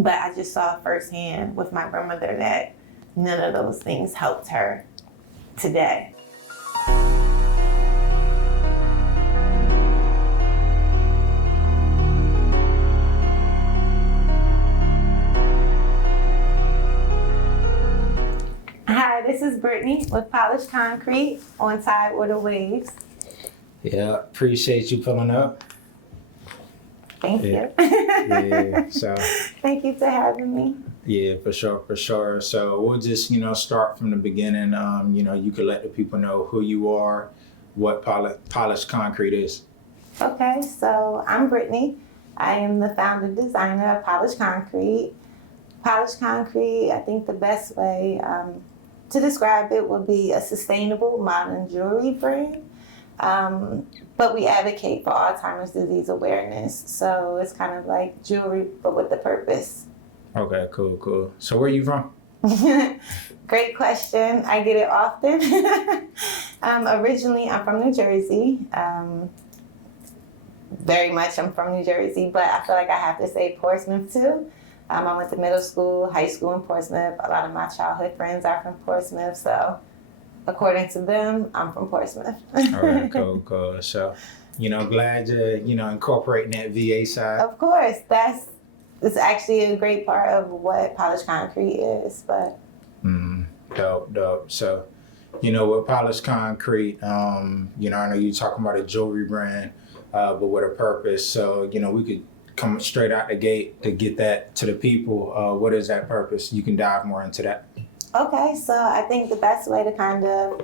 But I just saw firsthand with my grandmother that none of those things helped her today. Hi, this is Brittney with Polished Concrete on Tidewater Waves. Yeah, appreciate you pulling up. Thank you. Yeah, so. Thank you for having me. Yeah, for sure. So we'll just, start from the beginning. You can let the people know who you are, what Polished Concrete is. Okay, so I'm Brittney. I am the founder designer of Polished Concrete. Polished Concrete, I think the best way to describe it would be a sustainable modern jewelry brand. But we advocate for Alzheimer's disease awareness. So it's kind of like jewelry, but with the purpose. Okay, cool. So where are you from? Great question. I get it often. Originally, I'm from New Jersey. Very much I'm from New Jersey, but I feel like I have to say Portsmouth too. I went to middle school, high school in Portsmouth. A lot of my childhood friends are from Portsmouth, so according to them, I'm from Portsmouth. All right, cool. So, glad you're, incorporating that VA side. Of course, it's actually a great part of what Polished Concrete is, but. Dope. So, with Polished Concrete, I know you're talking about a jewelry brand, but with a purpose. So, we could come straight out the gate to get that to the people. What is that purpose? You can dive more into that. Okay, so I think the best way to kind of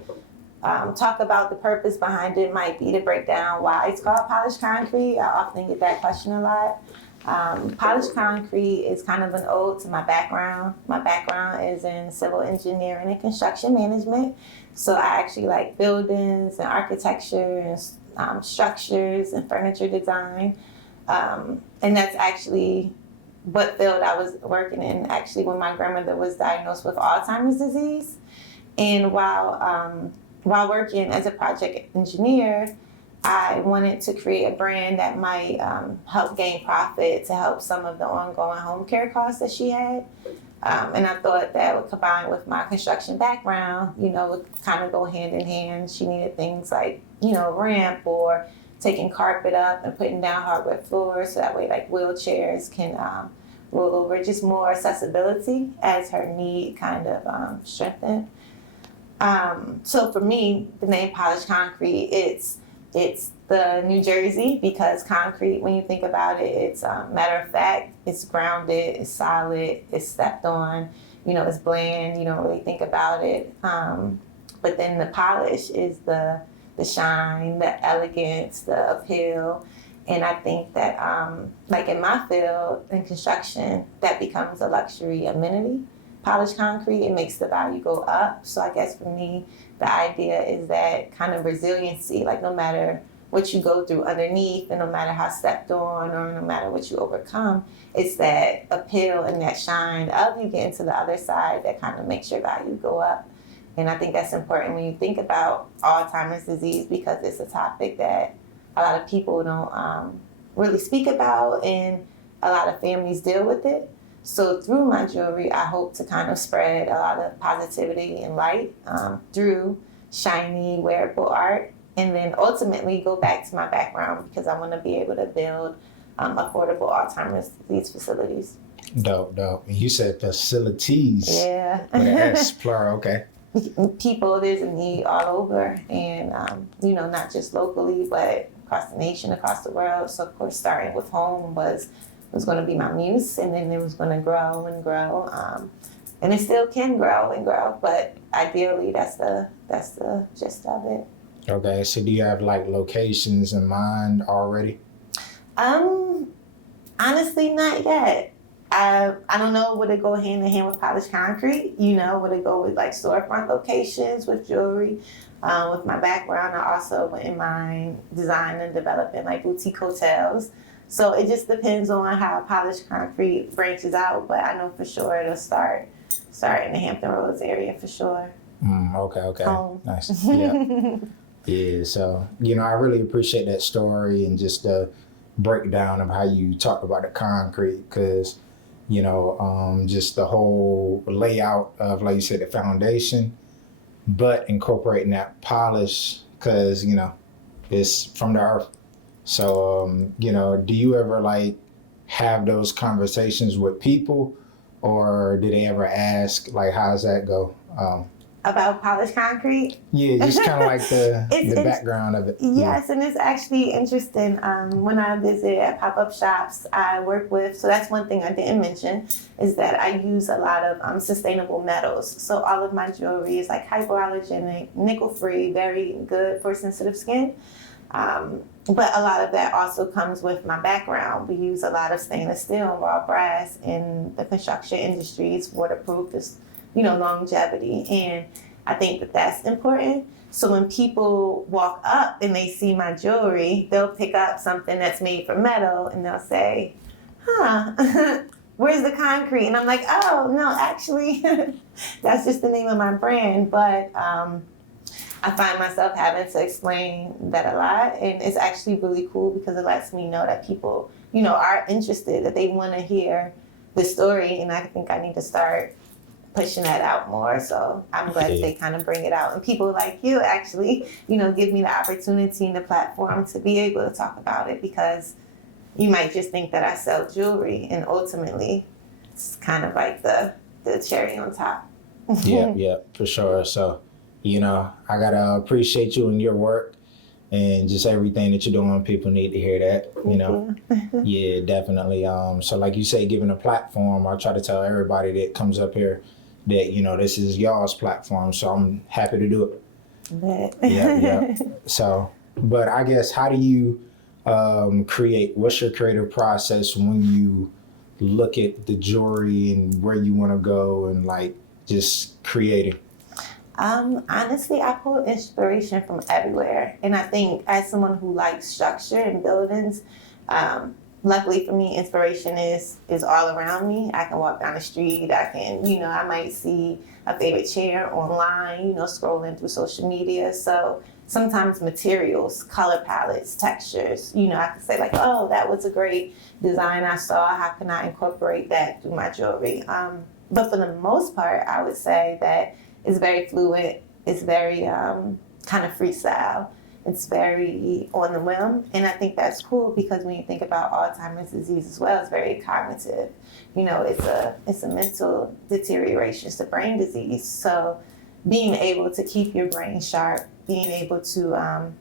talk about the purpose behind it might be to break down why it's called Polished Concrete. I often get that question a lot. Polished Concrete is kind of an ode to my background. My background is in civil engineering and construction management. So I actually like buildings and architecture and structures and furniture design. And that's actually what field I was working in actually when my grandmother was diagnosed with Alzheimer's disease. And while working as a project engineer, I wanted to create a brand that might help gain profit to help some of the ongoing home care costs that she had. And I thought that would combine with my construction background, would kind of go hand in hand. She needed things like, ramp or taking carpet up and putting down hardwood floors so that way like wheelchairs can roll over, just more accessibility as her need kind of strengthened. So for me, the name Polished Concrete, it's the New Jersey because concrete, when you think about it, it's matter of fact, it's grounded, it's solid, it's stepped on, it's bland, you don't really think about it. But then the polish is the shine, the elegance, the appeal. And I think that, like in my field, in construction, that becomes a luxury amenity. Polished concrete, it makes the value go up. So I guess for me, the idea is that kind of resiliency, like no matter what you go through underneath and no matter how stepped on or no matter what you overcome, it's that appeal and that shine of you getting to the other side that kind of makes your value go up. And I think that's important when you think about Alzheimer's disease because it's a topic that a lot of people don't really speak about and a lot of families deal with it. So through my jewelry, I hope to kind of spread a lot of positivity and light through shiny, wearable art, and then ultimately go back to my background because I want to be able to build affordable Alzheimer's disease facilities. Dope. And you said facilities. Yeah. With an S, plural, okay. People, there's a need all over, and not just locally, but across the nation, across the world. So of course, starting with home was going to be my muse, and then it was going to grow and grow, and it still can grow and grow. But ideally, that's the gist of it. Okay, so do you have like locations in mind already? Honestly, not yet. I don't know, would it go hand in hand with Polished Concrete? Would it go with like storefront locations with jewelry? With my background, I also wouldn't mind designing and developing like boutique hotels. So it just depends on how Polished Concrete branches out, but I know for sure it'll start in the Hampton Roads area for sure. Okay. Nice. Yeah. Yeah, so, I really appreciate that story and just the breakdown of how you talk about the concrete because, just the whole layout of, like you said, the foundation, but incorporating that polish because, it's from the earth. So, do you ever like have those conversations with people, or do they ever ask, like, how's that go? About polished concrete? Yeah, just kind of like the It's background of it. Yes, and it's actually interesting. When I visit at pop-up shops, I work with, so that's one thing I didn't mention, is that I use a lot of sustainable metals. So all of my jewelry is like hypoallergenic, nickel-free, very good for sensitive skin. But a lot of that also comes with my background. We use a lot of stainless steel and raw brass in the construction industry. It's waterproof, it's, longevity. And I think that that's important. So when people walk up and they see my jewelry, they'll pick up something that's made from metal and they'll say, where's the concrete? And I'm like, oh, no, actually, that's just the name of my brand. But I find myself having to explain that a lot. And it's actually really cool because it lets me know that people, are interested, that they want to hear the story. And I think I need to start pushing that out more. So I'm glad that they kind of bring it out. And people like you actually, give me the opportunity and the platform to be able to talk about it, because you might just think that I sell jewelry, and ultimately it's kind of like the cherry on top. Yeah, for sure. So, I gotta appreciate you and your work and just everything that you're doing. People need to hear that, Yeah, definitely. So like you say, giving a platform, I try to tell everybody that comes up here that, this is y'all's platform. So I'm happy to do it. Yeah. So, but I guess, how do you create, what's your creative process when you look at the jewelry and where you want to go and like just creating? Honestly, I pull inspiration from everywhere. And I think as someone who likes structure and buildings, luckily for me, inspiration is all around me. I can walk down the street. I can, I might see a favorite chair online, scrolling through social media. So sometimes materials, color palettes, textures, I can say like, oh, that was a great design I saw. How can I incorporate that through my jewelry? But for the most part, I would say that it's very fluid. It's very kind of freestyle. It's very on the whim. And I think that's cool because when you think about Alzheimer's disease as well, it's very cognitive. It's a mental deterioration. It's a brain disease. So being able to keep your brain sharp, being able to,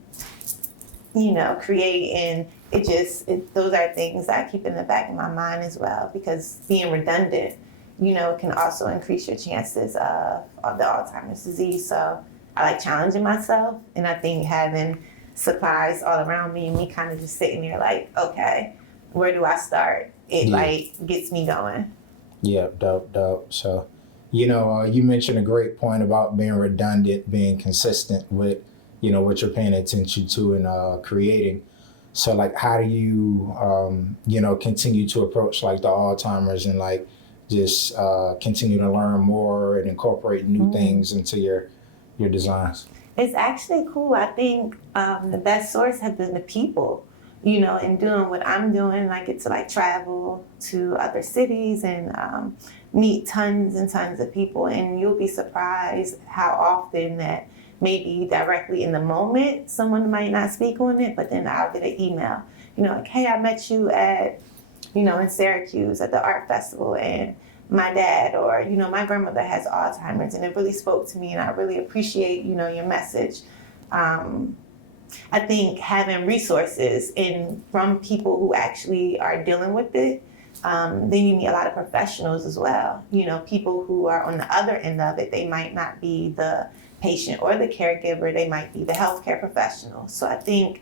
create, and those are things that I keep in the back of my mind as well, because being redundant, can also increase your chances of the Alzheimer's disease. So I like challenging myself, and I think having supplies all around me and me kind of just sitting there like, okay, where do I start? It gets me going. Yeah, dope. So, you mentioned a great point about being redundant, being consistent with, what you're paying attention to and creating. So like, how do you, continue to approach like the Alzheimer's and like just continue to learn more and incorporate new things into your designs? It's actually cool. I think the best source has been the people, in doing what I'm doing. I get to like travel to other cities and meet tons and tons of people. And you'll be surprised how often that maybe directly in the moment, someone might not speak on it, but then I'll get an email, like, hey, I met you at, in Syracuse at the art festival, and my dad or, my grandmother has Alzheimer's, and it really spoke to me, and I really appreciate, your message. I think having resources from people who actually are dealing with it, then you need a lot of professionals as well. People who are on the other end of it. They might not be the patient or the caregiver. They might be the healthcare professional. So I think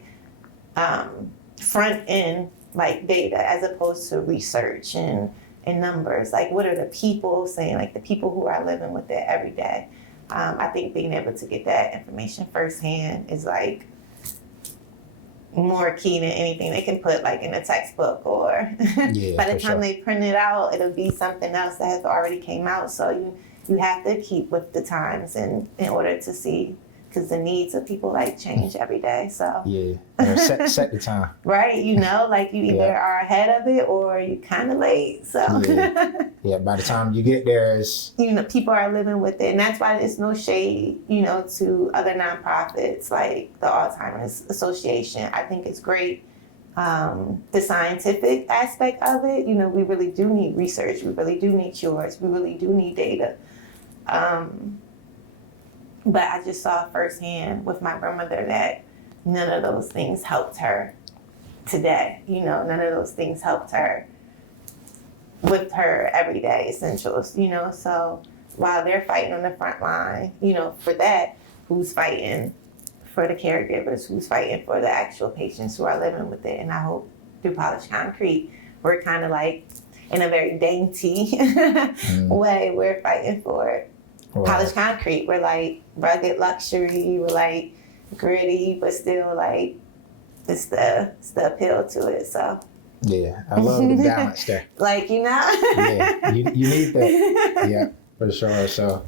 front end, like data, as opposed to research and numbers. Like, what are the people saying? Like the people who are living with it every day. I think being able to get that information firsthand is like more key than anything they can put like in a textbook, or by the time they print it out, it'll be something else that has already came out. So you have to keep with the times in order to see because the needs of people like change every day. So Yeah, set the time. right, like you either are ahead of it or you kind of late. So Yeah, by the time you get there, it's people are living with it, and that's why there's no shade, to other nonprofits like the Alzheimer's Association. I think it's great. The scientific aspect of it, we really do need research. We really do need cures. We really do need data. But I just saw firsthand with my grandmother that none of those things helped her today. None of those things helped her with her everyday essentials, So while they're fighting on the front line, for that, who's fighting for the caregivers, who's fighting for the actual patients who are living with it? And I hope through Polished Concrete, we're kind of like in a very dainty way, we're fighting for it. Wow. Polished Concrete, we're like rugged luxury, we're like gritty, but still like it's the appeal to it. So yeah, I love the balance there. Yeah, you need that. Yeah, for sure. So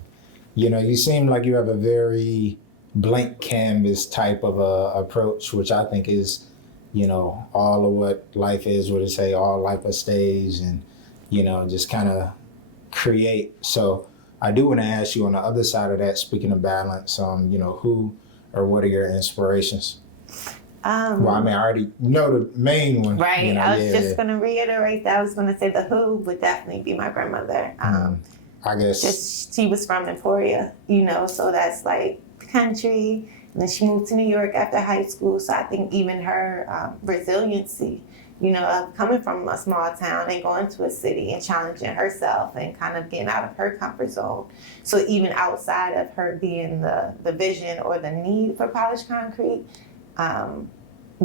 you seem like you have a very blank canvas type of approach, which I think is all of what life is, what it say, all life a stage, and just kind of create. So I do want to ask you on the other side of that, speaking of balance, who or what are your inspirations? Well, I already know the main one. Right. I was just going to reiterate that. I was going to say the who would definitely be my grandmother. I guess. She was from Emporia, so that's like the country. And then she moved to New York after high school. So I think even her resiliency, of coming from a small town and going to a city and challenging herself and kind of getting out of her comfort zone. So even outside of her being the vision or the need for Polished Concrete,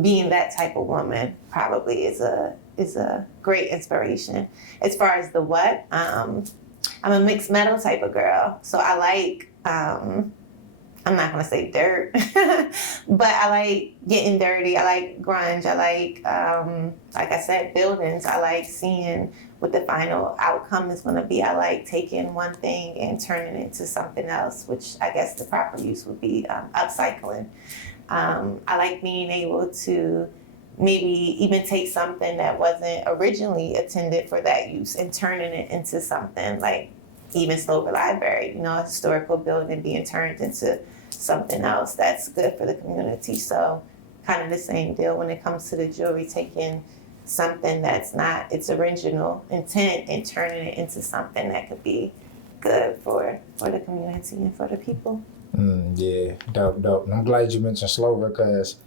being that type of woman probably is a great inspiration. As far as the what, I'm a mixed metal type of girl. So I like, I'm not going to say dirt, but I like getting dirty. I like grunge. I like I said, buildings. I like seeing what the final outcome is going to be. I like taking one thing and turning it into something else, which I guess the proper use would be upcycling. I like being able to maybe even take something that wasn't originally intended for that use and turning it into something like even Slover Library, a historical building being turned into something else that's good for the community. So kind of the same deal when it comes to the jewelry, taking something that's not its original intent and turning it into something that could be good for the community and for the people. Yeah, dope. And I'm glad you mentioned Slover because,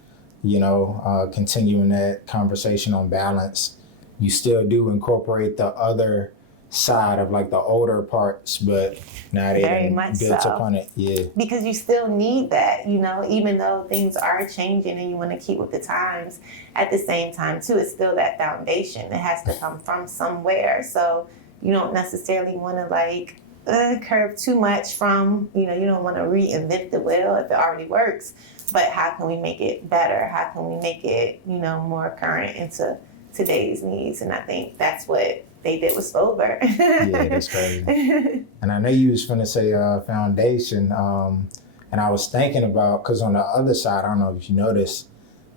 continuing that conversation on balance, you still do incorporate the other side of like the older parts, but now they built upon it. Yeah. Because you still need that, even though things are changing and you want to keep with the times, at the same time too, it's still that foundation. It has to come from somewhere. So you don't necessarily want to curve too much from, you don't want to reinvent the wheel if it already works, but how can we make it better? How can we make it, more current into today's needs? And I think that's what they did with Slover. Yeah, that's crazy. And I know you was finna say foundation, and I was thinking about, because on the other side, I don't know if you noticed,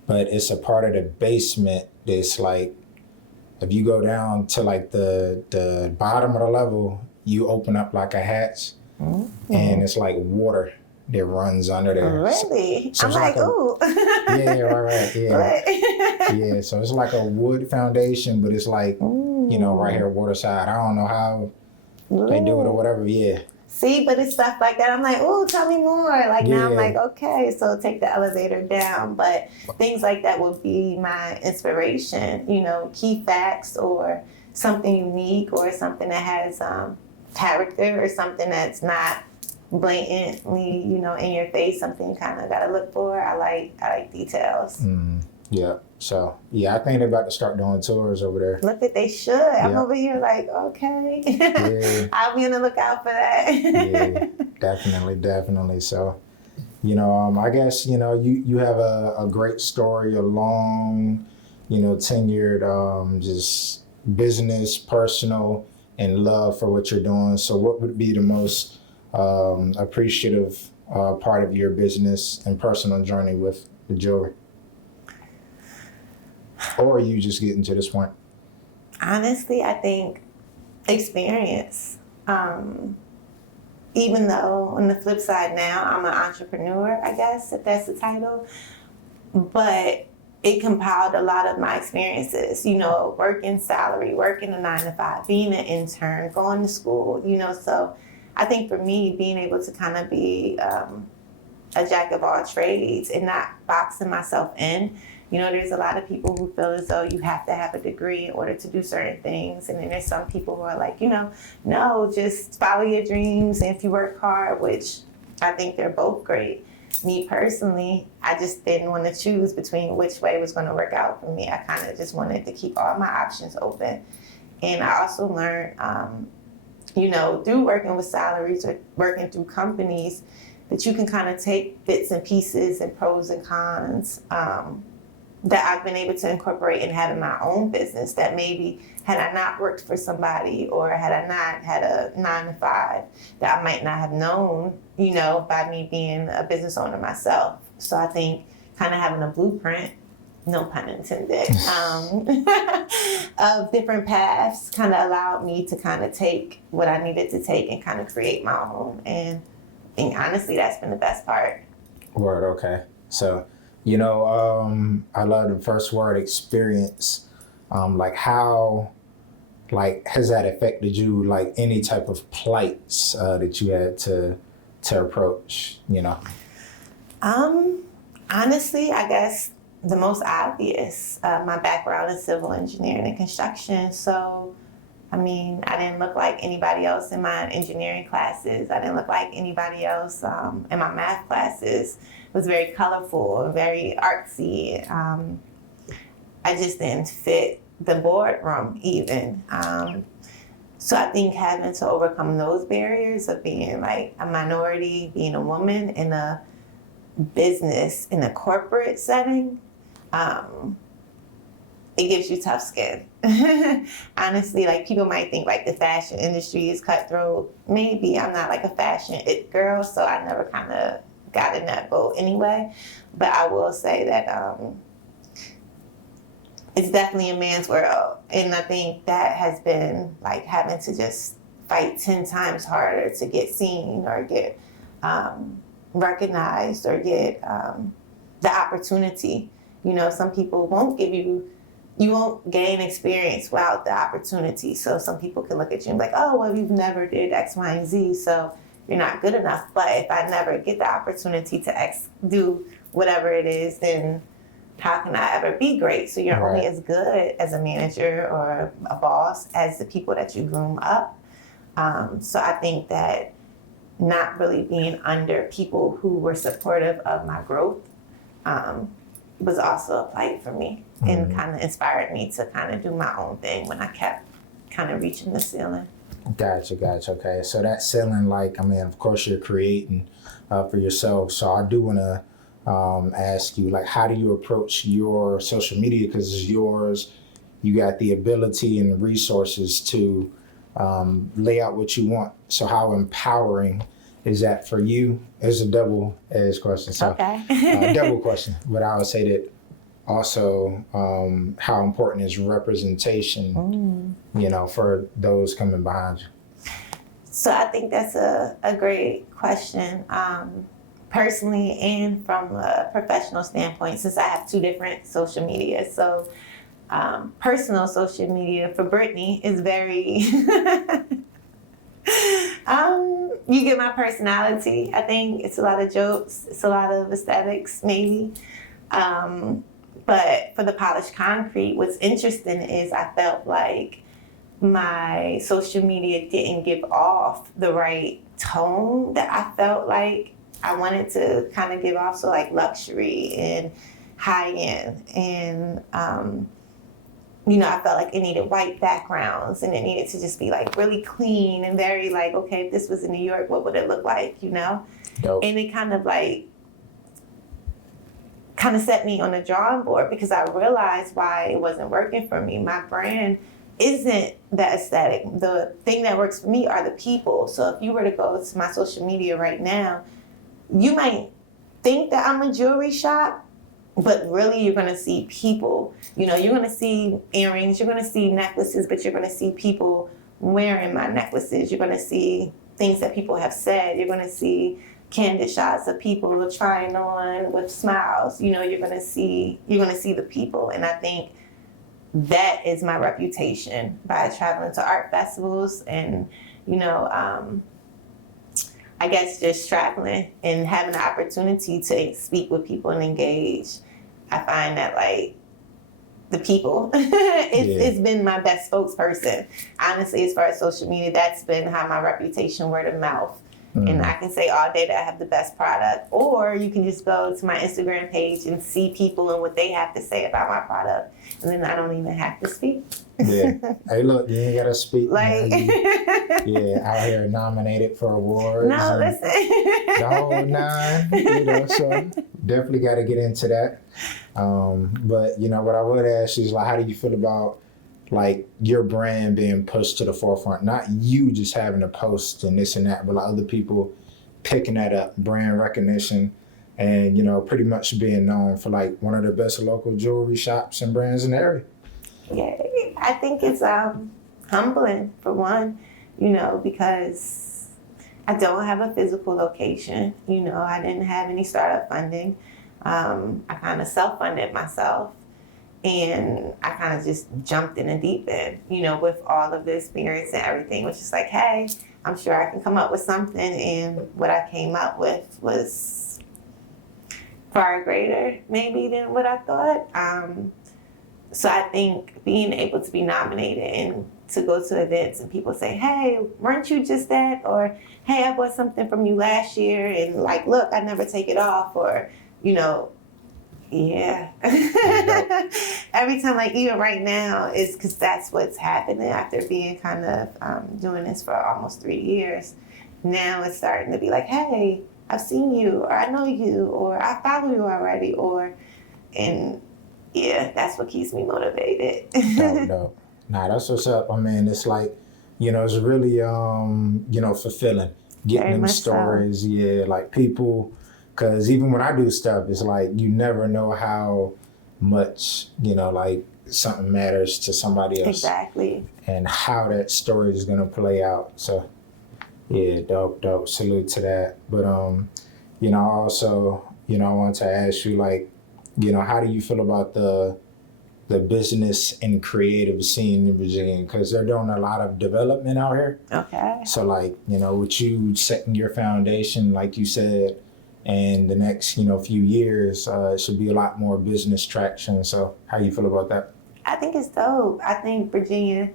but it's a part of the basement that's like, if you go down to like the bottom of the level, you open up like a hatch, and it's like water that runs under there. Really? So I'm like, ooh. Yeah, right, yeah. Yeah, so it's like a wood foundation, but it's like, right here, waterside. I don't know how they do it or whatever, yeah. See, but it's stuff like that. I'm like, ooh, tell me more. Now I'm like, okay, so take the elevator down. But things like that would be my inspiration, key facts or something unique or something that has character or something that's not blatantly, in your face, something you kind of got to look for. I like details. Yeah. So, I think they're about to start doing tours over there. Look at they should. Yeah. I'm over here like, okay. Yeah. I'll be on the lookout for that. Yeah, definitely. So, I guess, you have a great story, a long, tenured, just business, personal, and love for what you're doing. So what would be the most appreciative part of your business and personal journey with the jewelry? Or are you just getting to this point? Honestly, I think experience. Even though on the flip side now, I'm an entrepreneur, I guess, if that's the title. But it compiled a lot of my experiences, working salary, working a 9 to 5, being an intern, going to school, so I think for me, being able to kind of be a jack of all trades and not boxing myself in. There's a lot of people who feel as though you have to have a degree in order to do certain things. And then there's some people who are like, no, just follow your dreams. And if you work hard, which I think they're both great. Me personally, I just didn't want to choose between which way was going to work out for me. I kind of just wanted to keep all my options open. And I also learned, through working with salaries or working through companies, that you can kind of take bits and pieces and pros and cons that I've been able to incorporate and have in my own business that maybe had I not worked for somebody or had I not had a 9 to 5 that I might not have known, by me being a business owner myself. So I think kind of having a blueprint, no pun intended, of different paths kind of allowed me to kind of take what I needed to take and kind of create my own. And I think honestly, that's been the best part. Word, okay. So, I love the first word, experience. How has that affected you? Like any type of plights that you had to approach? Honestly, I guess the most obvious. My background is civil engineering and construction, so I didn't look like anybody else in my engineering classes. I didn't look like anybody else in my math classes. It was very colorful, very artsy. I just didn't fit the boardroom even. So I think having to overcome those barriers of being like a minority, being a woman in a business, in a corporate setting, it gives you tough skin. Honestly, people might think the fashion industry is cutthroat. Maybe I'm not a fashion it girl, so I never kind of got in that boat anyway. But I will say that it's definitely a man's world. And I think that has been having to just fight 10 times harder to get seen or get recognized or get the opportunity. Some people won't give you won't gain experience without the opportunity. So some people can look at you and be like, oh, well, you've never did X, Y, and Z, so you're not good enough. But if I never get the opportunity to do whatever it is, then how can I ever be great? So you're only as good as a manager or a boss as the people that you groom up. So I think that not really being under people who were supportive of my growth was also a plight for me and kind of inspired me to kind of do my own thing when I kept kind of reaching the ceiling. Gotcha. Okay. So that ceiling, of course you're creating for yourself. So I do want to ask you, how do you approach your social media? Because it's yours. You got the ability and the resources to lay out what you want. So how empowering is that for you? It's a double-edged question. So, okay. Double question. But I would say that also how important is representation, for those coming behind you? So I think that's a great question. Personally and from a professional standpoint, since I have 2 different social media. So personal social media for Brittney is very... you get my personality. I think it's a lot of jokes. It's a lot of aesthetics, maybe. But for the polished concrete, what's interesting is I felt like my social media didn't give off the right tone that I felt like I wanted to kind of give off. So luxury and high end. And, I felt like it needed white backgrounds and it needed to just be really clean and very okay, if this was in New York, what would it look like, Dope. And it kind of set me on the drawing board because I realized why it wasn't working for me. My brand isn't that aesthetic. The thing that works for me are the people. So if you were to go to my social media right now, you might think that I'm a jewelry shop, but really you're going to see people. You know, you're going to see earrings, you're going to see necklaces, but you're going to see people wearing my necklaces. You're going to see things that people have said. You're going to see candid shots of people trying on with smiles. You know, you're going to see the people. And I think that is my reputation by traveling to art festivals and, you know, I guess just traveling and having the opportunity to speak with people and engage. I find that like the people, it's been my best spokesperson. Honestly, as far as social media, that's been how my reputation, word of mouth. And I can say all day that I have the best product. Or you can just go to my Instagram page and see people and what they have to say about my product. And then I don't even have to speak. Yeah. Hey, look, you ain't got to speak. Like, out here nominated for awards. No, listen. The whole nine, you know, so definitely got to get into that. But, you know, what I would ask is, like, how do you feel about, like, your brand being pushed to the forefront? Not you just having to post and this and that, but like other people picking that up, brand recognition, and, you know, pretty much being known for like one of the best local jewelry shops and brands in the area. Yeah, I think it's humbling for one, you know, because I don't have a physical location. You know, I didn't have any startup funding. I kind of self-funded myself. And I kind of just jumped in the deep end, you know, with all of the experience and everything, which is like, hey, I'm sure I can come up with something. And what I came up with was far greater, maybe, than what I thought. So I think being able to be nominated and to go to events and people say, hey, weren't you just that? Or, hey, I bought something from you last year. And like, look, I never take it off. Or, you know, yeah. Every time, like even right now, is because that's what's happening after being kind of doing this for almost 3 years. Now it's starting to be like, hey, I've seen you, or I know you, or I follow you already, and yeah, that's what keeps me motivated. Dope. Nah, that's what's up. I mean, it's like, you know, it's really, you know, fulfilling. Getting them stories, so. Yeah, like people. Because even when I do stuff, it's like you never know how much, you know, like something matters to somebody else. Exactly. And how that story is going to play out. So, yeah, dope. Salute to that. But, you know, also, you know, I want to ask you, like, you know, how do you feel about the business and creative scene in Virginia? Because they're doing a lot of development out here. Okay. So, like, you know, with you setting your foundation, like you said, and the next, you know, few years, it should be a lot more business traction. So how you feel about that? I think it's dope. I think Virginia,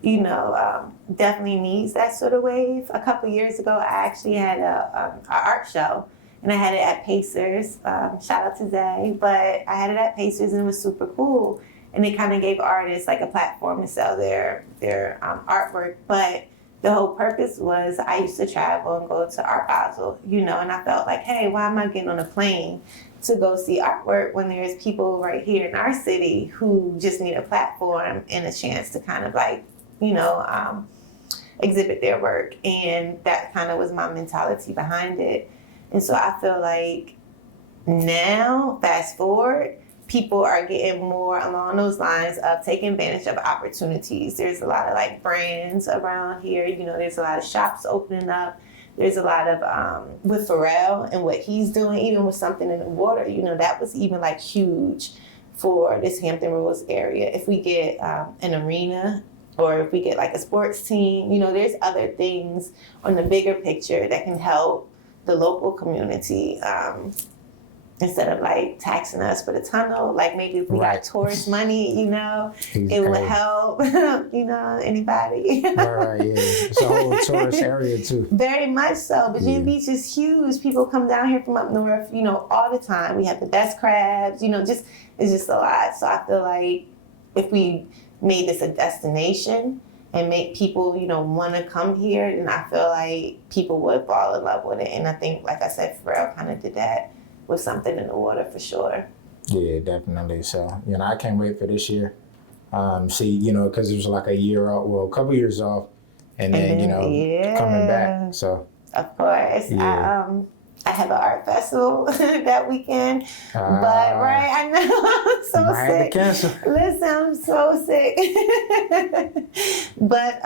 you know, definitely needs that sort of wave. A couple years ago, I actually had a art show, and I had it at Pacers. Shout out to Zay. But I had it at Pacers, and it was super cool. And it kind of gave artists like a platform to sell their artwork. But the whole purpose was I used to travel and go to Art Basel, you know, and I felt like, hey, why am I getting on a plane to go see artwork when there's people right here in our city who just need a platform and a chance to kind of like, you know, exhibit their work. And that kind of was my mentality behind it. And so I feel like now, fast forward, people are getting more along those lines of taking advantage of opportunities. There's a lot of like brands around here. You know, there's a lot of shops opening up. There's a lot of, with Pharrell and what he's doing, even with something in the water, you know, that was even like huge for this Hampton Roads area. If we get an arena or if we get like a sports team, you know, there's other things on the bigger picture that can help the local community. Instead of like taxing us for the tunnel, like maybe if we got tourist money, you know, it would help, you know, anybody. Right, yeah. It's a whole tourist area too. Very much so. Virginia Beach is huge. People come down here from up north, you know, all the time. We have the best crabs, you know, it's just a lot. So I feel like if we made this a destination and make people, you know, want to come here, then I feel like people would fall in love with it. And I think, like I said, Pharrell kind of did that with something in the water for sure. Yeah, definitely. So, you know, I can't wait for this year. See, you know, because it was like a year off, well, a couple years off, and then you know, coming back. So, of course, yeah. I have an art festival that weekend. But right, I know I'm so might have to sick. cancel. Listen, I'm so sick. But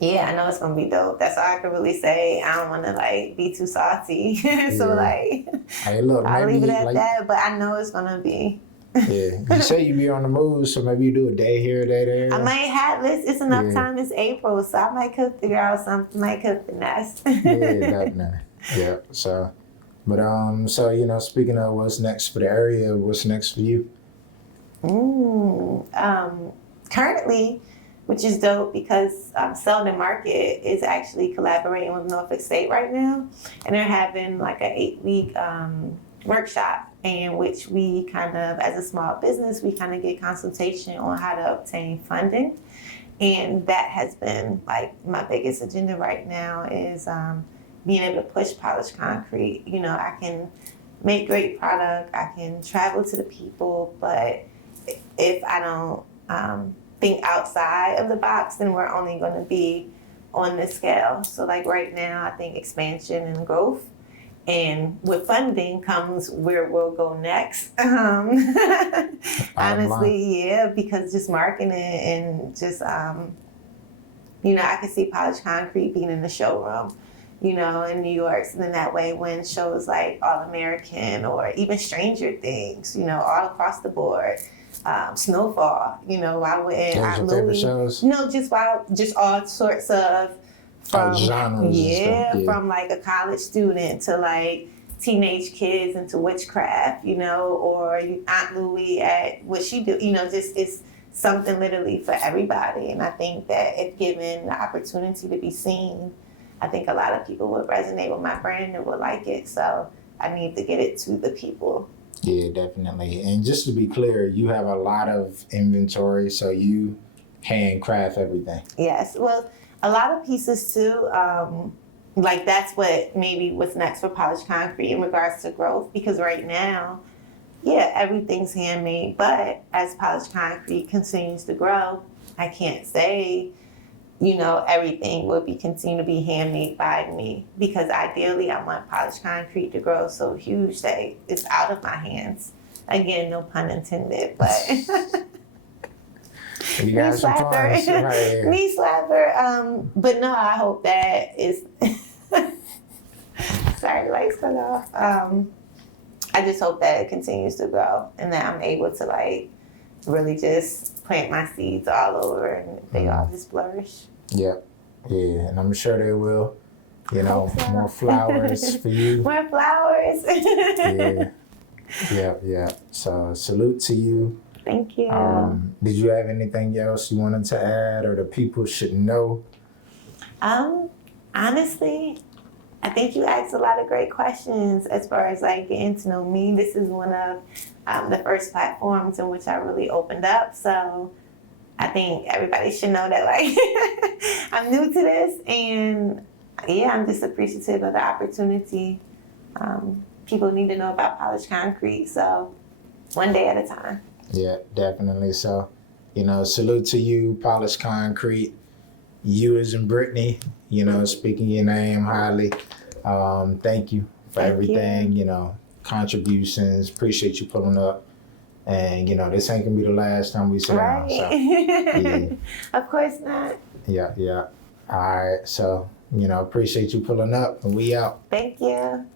yeah, I know it's gonna be dope. That's all I can really say. I don't want to like be too salty, so Yeah. like Hey, look, I'll leave it maybe at like that. But I know it's gonna be. yeah. You say you be on the move, so maybe you do a day here, a day there. I might have this. It's enough Yeah. time. It's April, so I might could figure out something. Might cook the nest. Yeah, definitely. Yeah. So, but so you know, speaking of what's next for the area, what's next for you? Currently, which is dope because Selden Market is actually collaborating with Norfolk State right now, and they're having like an 8-week workshop in which we kind of, as a small business, we kind of get consultation on how to obtain funding. And that has been like my biggest agenda right now is being able to push polished concrete. You know, I can make great product, I can travel to the people, but if I don't think outside of the box, then we're only going to be on this scale. So like right now, I think expansion and growth. And with funding comes where we'll go next. Honestly, yeah, because just marketing and just, you know, I can see polished concrete being in the showroom, you know, in New York. So then that way when shows like All American or even Stranger Things, you know, all across the board, Snowfall, you know, why wouldn't Those Aunt your favorite Louie? shows? No, just all sorts of from genres. yeah, And stuff. from like a college student to like teenage kids into witchcraft, you know, or Aunt Louie at what she do, you know, just it's something literally for everybody. And I think that if given the opportunity to be seen, I think a lot of people would resonate with my brand and would like it. So I need to get it to the people. Yeah, definitely. And just to be clear, you have a lot of inventory, so you handcraft everything. Yes. Well, a lot of pieces too. Like that's what maybe what's next for polished concrete in regards to growth. Because right now, yeah, everything's handmade. But as polished concrete continues to grow, I can't say, you know, everything will be continue to be handmade by me. Because ideally, I want polished concrete to grow so huge that it's out of my hands. Again, no pun intended, but. You got some plans right here. Knee slapper. But no, I hope that is. Sorry, lights cut off. I just hope that it continues to grow and that I'm able to like really just plant my seeds all over and they all just flourish. Yep. Yeah, and I'm sure they will. You know, Hope so. more flowers for you. More flowers. Yeah. So salute to you. Thank you. Did you have anything else you wanted to add or the people should know? Honestly, I think you asked a lot of great questions as far as like getting to know me. This is one of the first platforms in which I really opened up. So I think everybody should know that like I'm new to this and yeah, I'm just appreciative of the opportunity. People need to know about polished concrete. So one day at a time. Yeah, definitely. So, you know, salute to you, Polished Concrete. You as in Brittney, you know, speaking your name highly. Thank you for everything, you know, contributions. Appreciate you pulling up. And, you know, this ain't gonna be the last time we sit down. So, yeah. Of course not. Yeah. All right. So, you know, appreciate you pulling up and we out. Thank you.